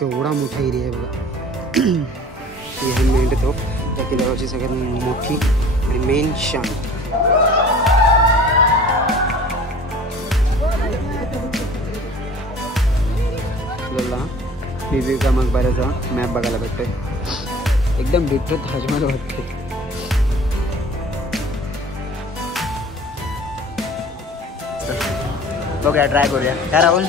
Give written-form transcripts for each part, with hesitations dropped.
केवढा मोठा एरिया आहे बघा. ही आहे मेन तोफ, त्या किल्ल्यावरची सगळ्यात मोठी आणि मेन शान. आपल्याला बीबी का मकबऱ्याचा मॅप बघायला भेटतोय. एकदम डिट्टो ताजमहल वाटते. बघूया, ट्राय करूया. काय राहुल,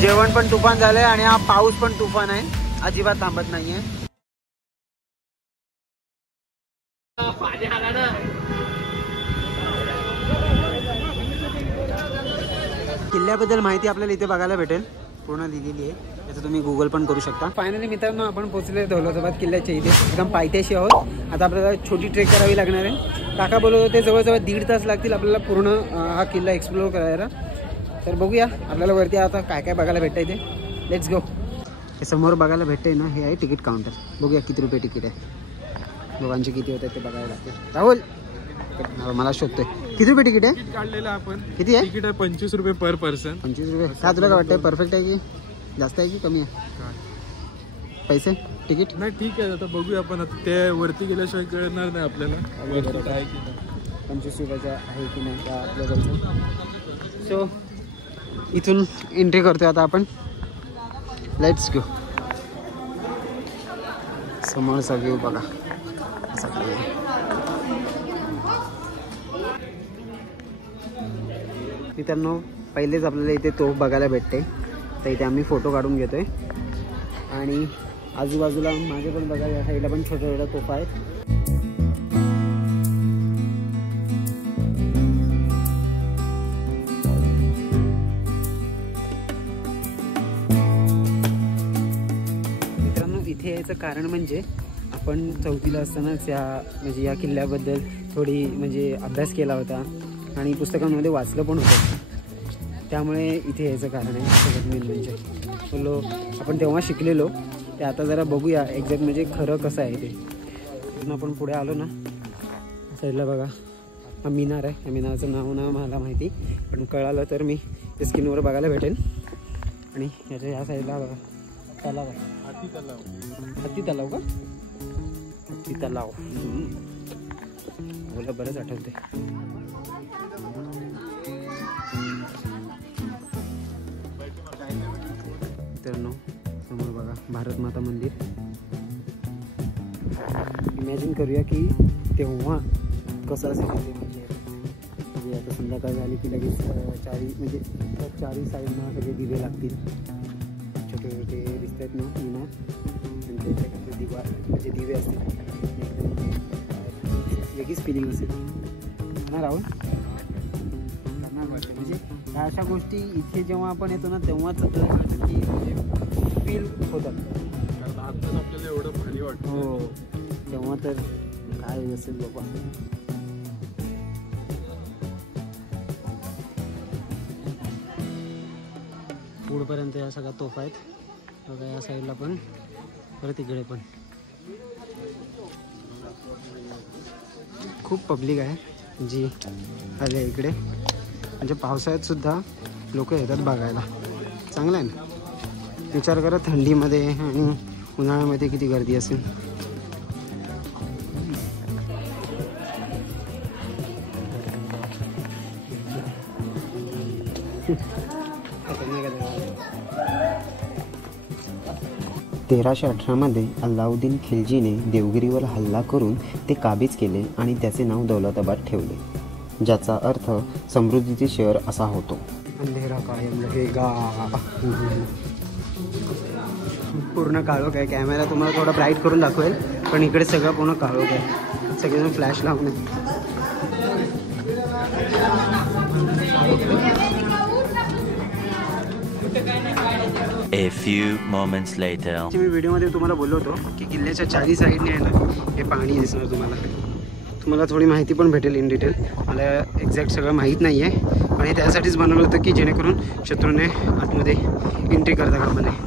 जेवण पण तुफान झालंय आणि हा पाऊस पण तुफान आहे, अजिबात थांबत नाहीये. किल्ल्याबद्दल माहिती आपल्याला इथे बघायला भेटेल, पूर्ण दिलेली आहे. त्याचं तुम्ही गुगल पण करू शकता. फायनली मित्रांनो, आपण पोहोचले दौलताबाद किल्ल्याच्या इथे, एकदम पायथ्याशी आहोत. आता आपल्याला छोटी ट्रेक करावी लागणार आहे. काका बोलत होते जवळजवळ 1.5 तास लागतील आपल्याला पूर्ण हा किल्ला एक्सप्लोर करायला. तर बघूया आपल्याला वरती आता काय काय बघायला भेटतं इथे. Let's go. हे समोर बघायला भेटतंय ना, हे आहे तिकीट काउंटर. बघूया किती रुपये तिकीट आहे, दोघांचे किती होते ते बघायला लागते. राहुल मला शोधतोय, किती रुपये तिकीट आहे? तिकीट काढलेलं आपण. किती आहे? तिकीट आहे 25 रुपये पर पर्सन. 25 रुपये. काय तुला काय वाटतंय, परफेक्ट आहे की जास्त आहे की कमी आहे पैसे तिकीट? नाही ठीक आहे, आता बघूया आपण. आता ते वरती गेल्याशिवाय कळणार नाही आपल्याला वरती आहे की नाही. 25 रुपयाचं आहे की नाही का आपल्याकडचं. सो इथून एंट्री करतोय आता आपण. Let's go. समोरचा व्ह्यू बघा असा काही. मित्रांनो, पहिलेच आपल्याला इथे तोफ बघायला भेटते, तर इथे आम्ही फोटो काढून घेतोय. आणि आजूबाजूला मागे पण बघा, या साईडला पण छोट्या छोट्या तोफा आहेत. मित्रांनो, इथे यायचं कारण म्हणजे आपण 4थीला असतानाच या किल्ल्याबद्दल थोडी म्हणजे अभ्यास केला होता आणि पुस्तकांमध्ये वाचलं पण होतं. त्यामुळे इथे यायचं कारण आहे सगळ्यात मेन म्हणजे. बोललो आपण तेव्हा शिकलेलो ते आता जरा बघूया एक्झॅक्ट म्हणजे खरं कसं आहे ते. म्हणून आपण पुढे आलो ना, साईडला बघा हा मिनार आहे. या मिनारचं नाव ना मला माहिती, पण कळालं तर मी ते स्क्रीनवर बघायला भेटेल. आणि याच्या या साईडला बघा तलाव आहे, हाती तलाव. हत्ती तलाव का? हत्ती तलाव मला बरंच आठवते. मित्रांनो, समोर बघा भारत माता मंदिर. इमॅजिन करूया की तेव्हा कसं असेल ते. म्हणजे आता संध्याकाळ झाली की लगेच चारी साईडना सगळे दिवे लागतील. छोटे छोटे दिसत आहेत ना मिनार, आणि त्याच्याकडे म्हणजे दिवे असतील. वेगळीच फिलिंग असेल ना राहुल. म्हणजे ह्या अशा गोष्टी इथे जेव्हा आपण येतो ना तेव्हाच आपल्याला कळतं की म्हणजे फील होतात. कारण आत्ताच आपल्याला एवढं भारी वाटतं. हो, तेव्हा तर काय असेल बाबा. पुढपर्यंत या सगळ्या तोफा आहेत बघा. या साईडला पण, परत इकडे पण खूप पब्लिक आहे जी आले इकडे. म्हणजे पावसाळ्यात सुद्धा लोक येतात बघायला. चांगलं आहे ना. विचार करा थंडीमध्ये आणि उन्हाळ्यामध्ये किती गर्दी असेल. तेराशे 18मध्ये अल्लाउद्दीन खिलजीने देवगिरीवर हल्ला करून ते काबीज केले आणि त्याचे नाव दौलताबाद ठेवले, ज्याचा अर्थ समृद्धीचे शहर असा होतो. अंधेरा कायम रहेगा. पूर्ण काळोख आहे. कॅमेरा तुम्हाला थोडा ब्राईट करून दाखवेल, पण इकडे सगळं पूर्ण काळोख आहे. सगळेजण फ्लॅश लावून. A few moments later. मी व्हिडिओमध्ये तुम्हाला बोललो होतो की किल्ल्याच्या चारी साईडने आहे ना हे पाणी दिसणार तुम्हाला थोडी माहिती पण भेटेल इन डिटेल. मला एक्झॅक्ट सगळं माहीत नाही आहे, पण हे त्यासाठीच बनवलं होतं की जेणेकरून शत्रूने आतमध्ये एंट्री करता कामा नये.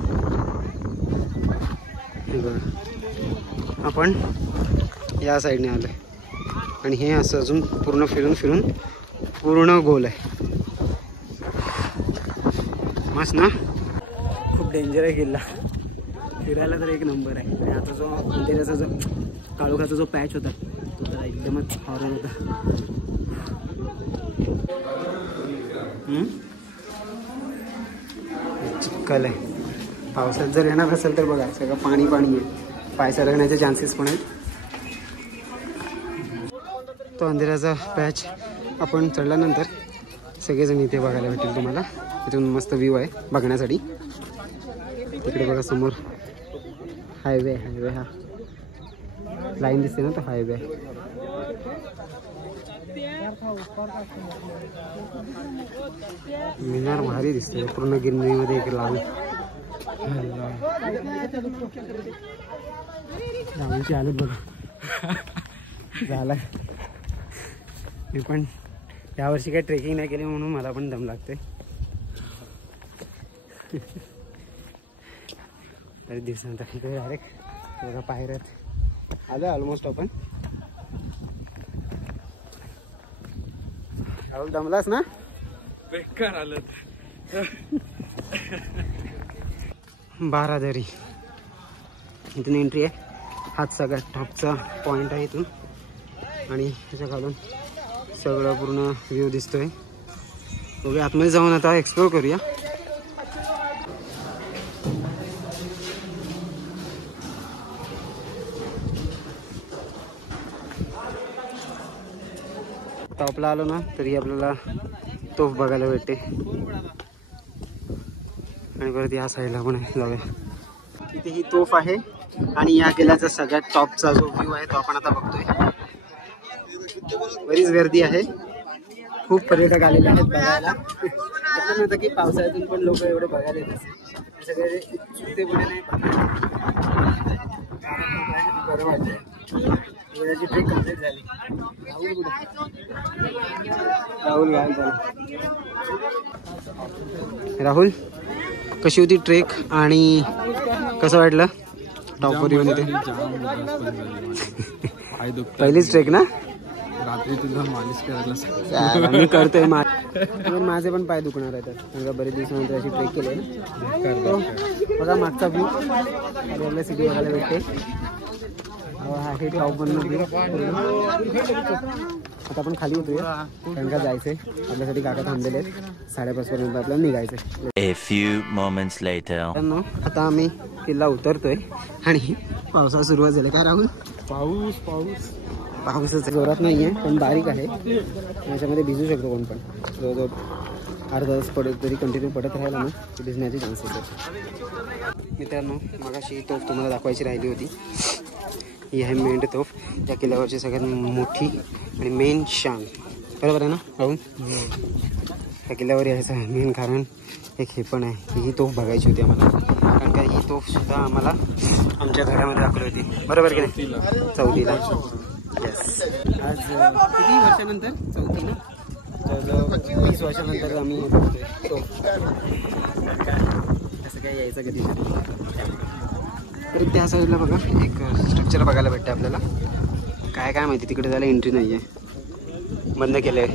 आपण या साईडने आलो आहे आणि हे असं अजून पूर्ण फिरून पूर्ण गोल आहे. मस्त ना. खूप डेंजर आहे किल्ला, फिरायला तर एक नंबर आहे. आणि आता जो मंदिराचा जो काळोखाचा जो पॅच होता तो तर एकदमच हॉरर होता. चिखल आहे. पावसात जर येणार असेल तर बघा सगळं पाणी पाणी आहे, पाय सरकण्याचे चान्सेस पण आहेत. तो अंधेराचा पॅच आपण चढल्यानंतर सगळेजण इथे बघायला भेटेल तुम्हाला. इथून मस्त व्ह्यू आहे बघण्यासाठी. तिकडे बघा समोर हायवे हा लाईन दिसते ना, तो हायवे आहे. मिनार भारी दिसते पूर्ण गिरणीमध्ये एक लावून. राहूनची हालत बघा झाला. मी पण यावर्षी काही ट्रेकिंग नाही केली म्हणून मला पण दम लागते. बरेच दिवसानंतर इकडे डायरेक्ट बघा पायऱ्यात आलं ऑलमोस्ट आपण. राहुल दमलास ना? बेकार आलं. बारादरी इथून एंट्री आहे. हाच सगळ्यात टॉपचा पॉईंट आहे इथून. आणि त्याच्या खालून सगळं पूर्ण व्ह्यू दिसतोय. बघूया आतमध्ये जाऊन आता एक्सप्लोर करूया. टॉपला आलो ना तरी आपल्याला तोफ बघायला भेटते. आणि परत या साईडला पण जाऊया. इथे ही तोफ आहे आणि या किल्ल्याचा सगळ्यात टॉपचा जो व्ह्यू आहे तो आपण आता बघतोय. बरीच गर्दी आहे, खूप पर्यटक आलेले आहेत बघायला. असं नव्हतं की पावसाळ्यातून पण लोक एवढे बघायला येत असतील. सगळे उत्सुकतेपणे नाही बरं वाटतं. ट्रेक कम्प्लीट झाली. राहुल गाय झाला. राहुल कशी होती ट्रेक आणि कसं वाटलं टॉपवर येऊन? इथे पहिलीच ट्रेक ना? रात्री तुला मालिश करायला मी करतोय. माझे पण पाय दुखणार आहेत कारण बरेच दिवसानंतर अशी ट्रेक केली. बघा मागचा व्ह्यू आपल्याला सिटी बघायला भेटते. हे टॉप बनवून आता आपण खाली होतोय कारण का जायचंय. आपल्यासाठी काका थांबलेले आहेत. 5:30 पर्यंत आपल्याला निघायचंय. A few moments later. आता आम्ही किल्ला उतरतोय आणि पावसाला सुरुवात झाली. काय राहुल? पाऊसच जोरात नाही आहे पण बारीक आहे. याच्यामध्ये भिजू शकतो कोण पण. जवळजवळ अर्धा तास पडत तरी कंटिन्यू पडत राहिला ना ते भिजण्याचे चान्सेस आहेत. मित्रांनो मगाशी तोफ तुम्हाला दाखवायची राहिली होती. ही आहे मेंढ तोफ. या किल्ल्यावरची सगळ्यात मोठी आणि मेन शान. बरोबर आहे ना राहुल? या किल्ल्यावर यायचं मेन कारण एक हे पण आहे. ही तोफ बघायची होती आम्हाला कारण का ही तोफ सुद्धा आम्हाला आमच्या घरामध्ये दाखवली होती. बरोबर की नाही? 4थीला. येस. आज किती वर्षानंतर? 4थी ना? जवळजवळ 20 वर्षानंतर आम्ही बघतोय तोफ. कसं काय यायचं कधी तरी. त्या साईडला बघा एक स्ट्रक्चर बघायला भेटतं आपल्याला. काय माहिती तिकडे जायला एंट्री नाही आहे, बंद केलं आहे.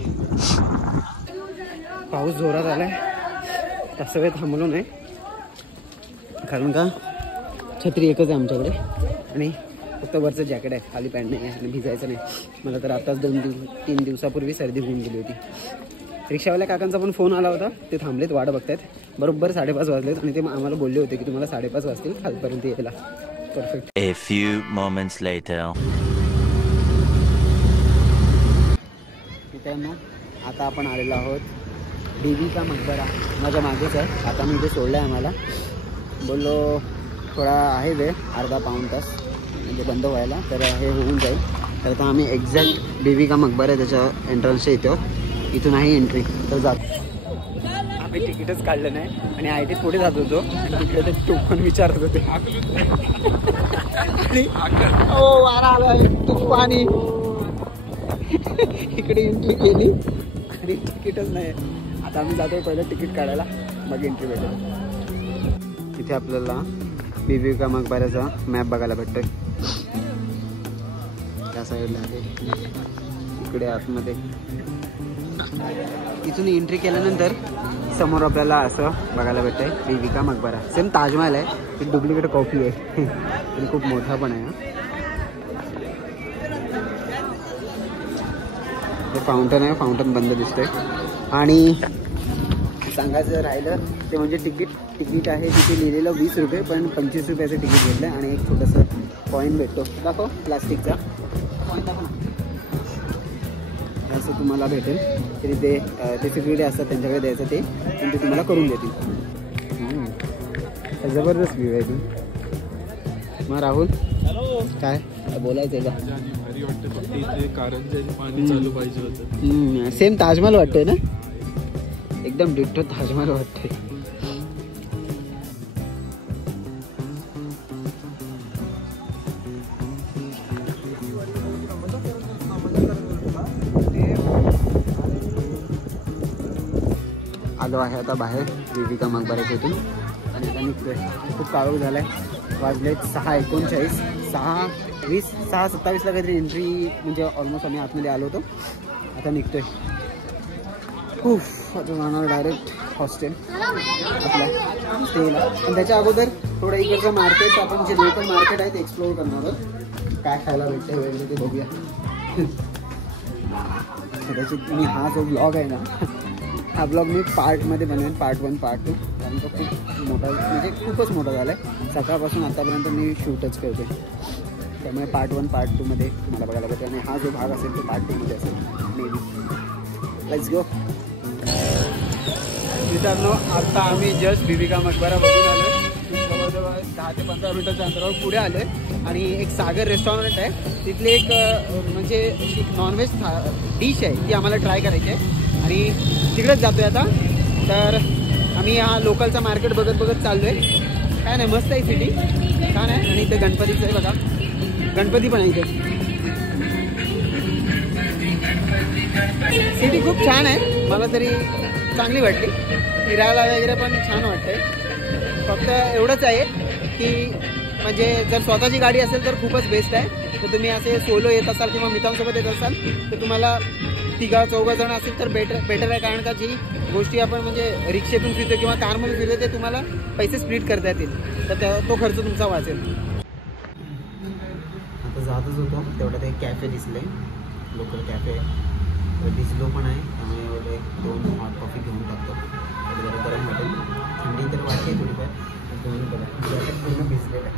पाऊस जोरात आला आहे. जास्त वेळ थांबलो नाही कारण का छत्री एकच आहे आमच्याकडे आणि फक्त वरचं जॅकेट आहे, खाली पॅन्ट नाही आहे आणि भिजायचं नाही. मला तर आताच 2-3 दिवसापूर्वी सर्दी होऊन गेली होती. रिक्षावाल्या काकांचा पण फोन आला होता. ते थांबलेत, वाट बघतायत. बरोबर 5:30 वाजलेत आणि ते आम्हाला बोलले होते की तुम्हाला 5:30 वाजतील खालपर्यंत यायला. Perfect. A few moments later. मित्रांनो आता आपण आलेलो आहोत बीबी का मकबरा. माझ्या मागेच आहे. आता मी इथे सोडलं आहे आम्हाला. बोललो थोडा आहे वेळ, अर्धा-पाऊण तास म्हणजे बंद व्हायला, तर हे होऊन जाईल. तर आता आम्ही एक्झॅक्ट बीबी का मकबरा आहे त्याच्या एंट्रन्सच्या इथं. इथून आहे एंट्री. तर जात आम्ही तिकीटच काढलं नाही आणि आय टीत पुढे जात होतो आणि तिकडे ते टोकन विचारत होते. हो वारा आला तुफानी. इकडे एंट्री केली आणि तिकीटच नाही. आता आम्ही जातोय पहिलं तिकीट काढायला, मग एंट्री भेटेल. इथे आपल्याला बीबी का मकबऱ्याचा मॅप बघायला भेटतोय. त्या साईडला आहे, इकडे आतमध्ये. इथून एंट्री केल्यानंतर समोर आपल्याला असं बघायला भेटतंय बीबी का मकबरा. सेम ताजमहल आहे, एक डुप्लिकेट कॉपी आहे आणि खूप मोठा पण आहे. हे फाउंटन आहे, फाउंटन बंद दिसतंय. आणि सांगायचं राहिलं ते म्हणजे तिकीट आहे तिथे लिहिलेलं 20 रुपये, पण 25 रुपयाचं तिकीट घेतलं आणि एक छोटंसं कॉईन भेटतो. दाखव प्लास्टिकचा कॉईन दाखव ना. असं तुम्हाला भेटेल. तरी ते सिक्युरिटी असतात त्यांच्याकडे द्यायचं ते, पण ते तुम्हाला करून देतील. जबरदस्त व्ह्यू आहे ती. मग राहुल काय बोलायचं आहे का? भारी वाटतं फक्त इथे कारंजे पाणी चालू पाहिजे होतं. सेम ताजमहल वाटतंय ना, एकदम डिट्टो ताजमहल वाटतंय. आलो आहे आता बाहेर बीबी का मकबऱ्याच्या इथून आणि आता निघतोय. खूप काळोख झालाय. वाजलेत 6:39, 6:27ला काहीतरी एंट्री, म्हणजे ऑलमोस्ट आम्ही आतमध्ये आलो होतो. आता निघतोय. आता जाणार डायरेक्ट हॉस्टेल आपल्या स्टेला. आणि त्याच्या अगोदर थोडं इकडचं मार्केट, आपण जे लोकल मार्केट आहे ते एक्सप्लोर करणार आहोत. काय खायला भेटते वगैरे ते बघूया. कदाचित मी हा जो ब्लॉग आहे ना, हा ब्लॉग मी पार्टमध्ये बनवेन, पार्ट 1 पार्ट 2, कारण तो खूप मोठा, म्हणजे खूपच मोठा झाला आहे. सकाळपासून आतापर्यंत मी शूटच करते, त्यामुळे पार्ट 1 पार्ट 2मध्ये तुम्हाला बघायला भेटेल. आणि हा जो भाग असेल तो पार्ट 2मध्ये असेल मे बी. Let's go. मित्रांनो, आता आम्ही जस्ट बीबी का मकबरा बघून आलो. जवळजवळ 10 ते 15 मिनिटाच्या अंतरावर पुढे आलो आहे. आणि एक सागर रेस्टॉरंट आहे, तिथली एक म्हणजे नॉनव्हेज डिश आहे ती आम्हाला ट्राय करायची आहे आणि तिकडेच जातो आहे आता. तर आम्ही हा लोकलचा मार्केट बघत चाललो आहे. काय नाही, मस्त आहे सिटी, छान आहे. आणि इथे गणपतीचं आहे बघा, गणपती पण आहे इथे. सिटी खूप छान आहे, मला तरी चांगली वाटली. फिरायला वगैरे पण छान वाटतंय. फक्त एवढंच आहे की म्हणजे जर स्वतःची गाडी असेल तर खूपच बेस्ट आहे. तर तुम्ही असे सोलो येत असाल किंवा मित्रांसोबत येत असाल तर तुम्हाला 3-4 जण असेल तर बेटर आहे. कारण का जी गोष्टी आपण म्हणजे रिक्षेतून फिरतो किंवा कारमधून फिरतो ते तुम्हाला पैसे स्प्लिट करता येतील, तर तो खर्च तुमचा वाचेल. आता जातच होतो तेवढं ते कॅफे दिसले, लोकल कॅफे दिसलो पण आहे. त्यामुळे एवढे 2 हॉट कॉफी घेऊन टाकतो. जरा गरम वाटेल, थंडी तर वाटते थोडीफार. पूर्ण भिजलेलं आहे,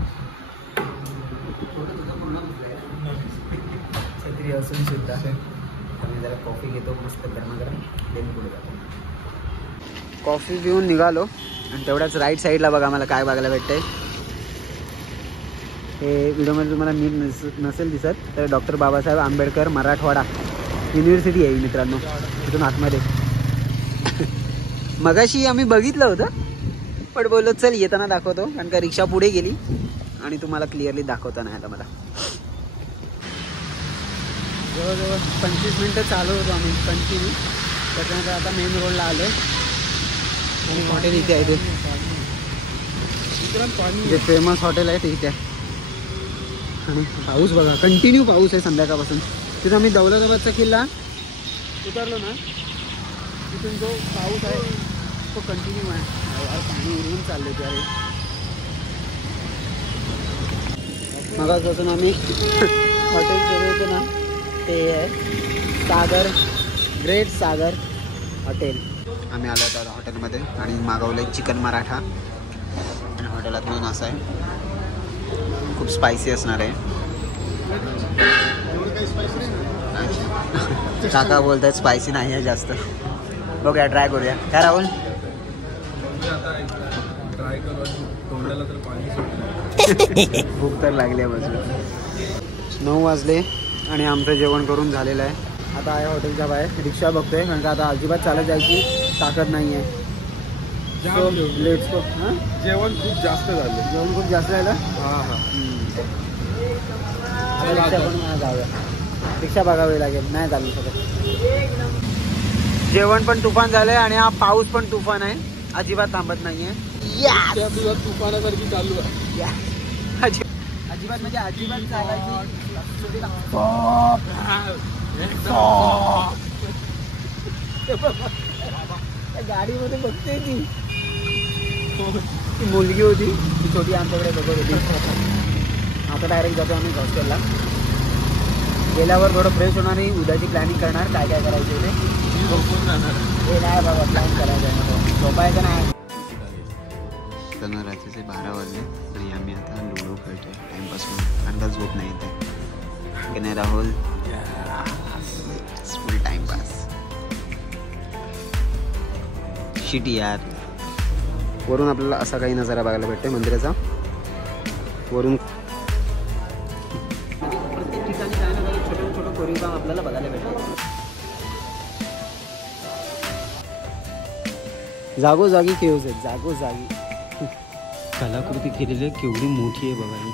छत्री असून सुद्धा. आम्ही जरा कॉफी घेतो मस्त गरमागरम, देन पुढे जातो. कॉफी पिऊन निघालो आणि तेवढ्याच राईट साईडला बघा मला काय बघायला भेटतंय. हे व्हिडिओमध्ये तुम्हाला नीट नसेल दिसत तर डॉक्टर बाबासाहेब आंबेडकर मराठवाडा युनिव्हर्सिटी आहे मित्रांनो, तिथून आतमध्ये. मगाशी आम्ही बघितलं होतं पण बोललो चल येताना दाखवतो, कारण का रिक्षा पुढे गेली आणि तुम्हाला क्लिअरली दाखवता नाही आता मला. जवळजवळ 25 मिनटं चालू होतो आम्ही कंटिन्यू. त्याच्यानंतर आता मेन रोडला आलो आणि हॉटेल इथे आहे, जे फेमस हॉटेल आहे ते इथे आहे. आणि पाऊस बघा, कंटिन्यू पाऊस आहे संध्याकाळपासून. तिथं आम्ही दौलताबादचा किल्ला उतरलो ना, तिथून जो पाऊस आहे तो कंटिन्यू आहे. पाणी उडवून चालले त्यावेळी. मगापासून आम्ही हॉटेल केलं होतं ना, ते आहे सागर, ग्रेट सागर हॉटेल. आम्ही आलो होतो हॉटेलमध्ये आणि मागवलं आहे चिकन मराठा. आणि हॉटेलात म्हणून असं आहे, खूप स्पायसी असणार आहे. काका बोलतात स्पायसी नाही आहे जास्त. बघूया, ट्राय करूया. काय राहुल? ट्राय करू, तोंडाला तर पाणी सुटलं. भूक तर लागली आहे बसून. 9 वाजले आणि आमचं जेवण करून झालेलं आहे. आता आहे हॉटेलच्या बाहेर, रिक्षा बघतोय कारण का आता अजिबात चालत जायची ताकद नाही आहे. Let's go. हां, जेवण खूप जास्त झालं. जेवण खूप जास्त झालं. रिक्षा पण जाऊया, रिक्षा बघावी लागेल, नाही चालू शकत. जेवण पण तुफान झालंय आणि हा पाऊस पण तुफान आहे, अजिबात थांबत नाहीये. तुफानासारखी चालू आहे. अजिबात म्हणजे अजिबात चालायची. गाडीमध्ये बघते ती मुलगी होती ती छोटी आमच्याकडे बघत होती. आता डायरेक्ट जातो आम्ही हॉस्टेलला. गेल्यावर थोडं फ्रेश होणार आणि उद्याची प्लॅनिंग करणार काय काय करायचं ते. हे नाही बाबा प्लॅन करायचं आहे झोपायचं नाही. तर रात्रीचे 12 वाजले आणि आम्ही आता लुडो खेळतोय टाइमपास म्हणून कारण का झोप नाही येते की नाही राहुल. फुल टाइमपास. शिट यार. वरून आपल्याला असा काही नजारा बघायला भेटते मंदिराचा. वरून प्रत्येक ठिकाणी काय ना काही छोटं छोटं कोरीव काम आपल्याला बघायला भेटतं. जागोजागी केव्ज आहेत जागोजागी. कलाकृती केलेली केवढी मोठी आहे बघा ही.